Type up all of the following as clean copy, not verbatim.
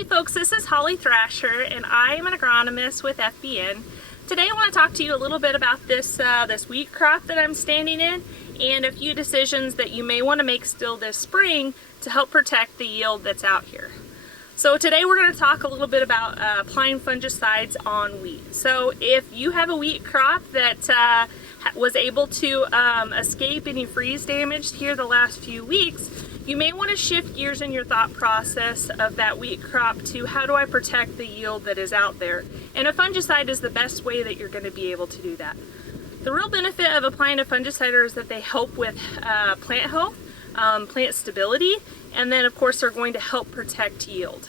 Hey folks, this is Holly Thrasher and I am an agronomist with FBN. Today I want to talk to you a little bit about this wheat crop that I'm standing in and a few decisions that you may want to make still this spring to help protect the yield that's out here. So today we're going to talk a little bit about applying fungicides on wheat. So if you have a wheat crop that was able to escape any freeze damage here the last few weeks, you may want to shift gears in your thought process of that wheat crop to how do I protect the yield that is out there? And a fungicide is the best way that you're going to be able to do that. The real benefit of applying a fungicide is that they help with plant health, plant stability, and then of course they're going to help protect yield.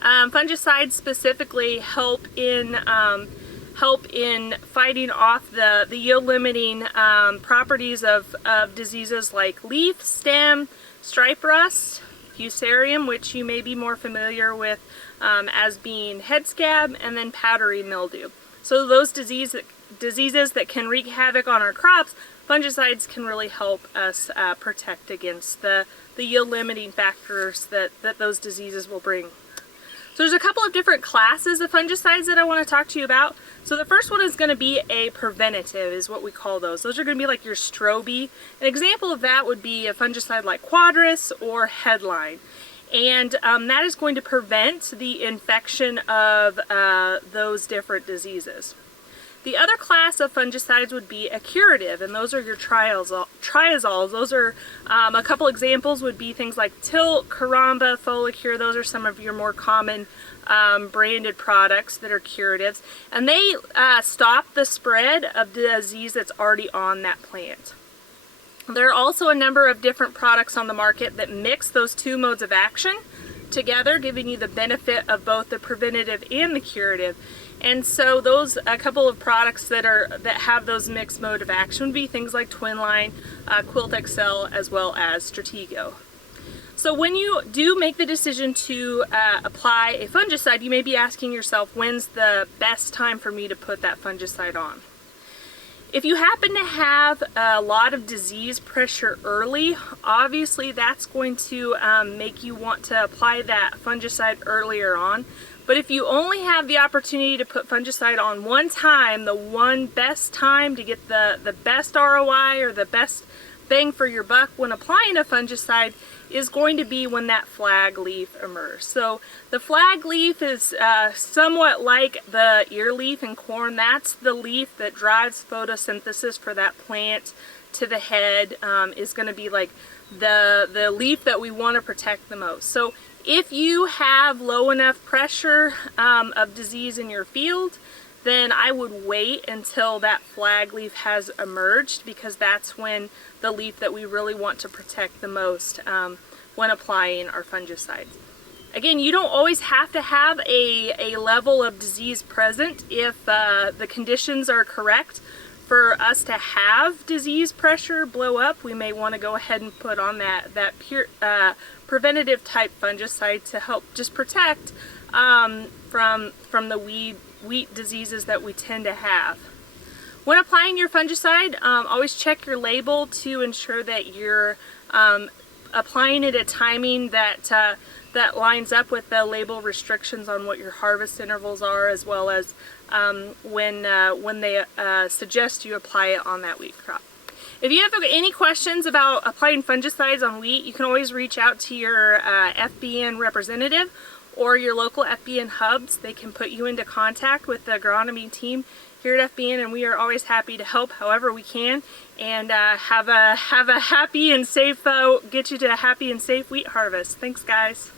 Fungicides specifically help in fighting off the yield limiting properties of diseases like leaf, stem, stripe rust, fusarium, which you may be more familiar with as being head scab, and then powdery mildew. So those diseases that can wreak havoc on our crops, fungicides can really help us protect against the yield limiting factors that those diseases will bring. So there's a couple of different classes of fungicides that I want to talk to you about. So the first one is going to be a preventative, is what we call those. Those are going to be like your Strobe. An example of that would be a fungicide like Quadris or Headline. And that is going to prevent the infection of those different diseases. The other class of fungicides would be a curative, and those are your triazoles. Those are a couple examples would be things like Tilt, Caramba, Folicure. Those are some of your more common branded products that are curatives, and they stop the spread of the disease that's already on that plant. There are also a number of different products on the market that mix those two modes of action together, giving you the benefit of both the preventative and the curative. And so a couple of products that have those mixed mode of action would be things like Twinline, Quilt XL, as well as Stratego. So when you do make the decision to apply a fungicide, you may be asking yourself, when's the best time for me to put that fungicide on? If you happen to have a lot of disease pressure early, obviously that's going to make you want to apply that fungicide earlier on. But if you only have the opportunity to put fungicide on one time, the one best time to get the best ROI or the best bang for your buck when applying a fungicide is going to be when that flag leaf emerges. So the flag leaf is somewhat like the ear leaf in corn. That's the leaf that drives photosynthesis for that plant to the head, is going to be like the leaf that we want to protect the most. So if you have low enough pressure of disease in your field, then I would wait until that flag leaf has emerged, because that's when the leaf that we really want to protect the most when applying our fungicide. Again, you don't always have to have a level of disease present if the conditions are correct. For us to have disease pressure blow up, we may want to go ahead and put on that pure preventative type fungicide to help just protect from the wheat diseases that we tend to have. When applying your fungicide, always check your label to ensure that you're applying it at timing that lines up with the label restrictions on what your harvest intervals are, as well as when they suggest you apply it on that wheat crop. If you have any questions about applying fungicides on wheat, you can always reach out to your FBN representative or your local FBN hubs. They can put you into contact with the agronomy team here at FBN, and we are always happy to help however we can and have a happy and safe, get you to a happy and safe wheat harvest. Thanks, guys.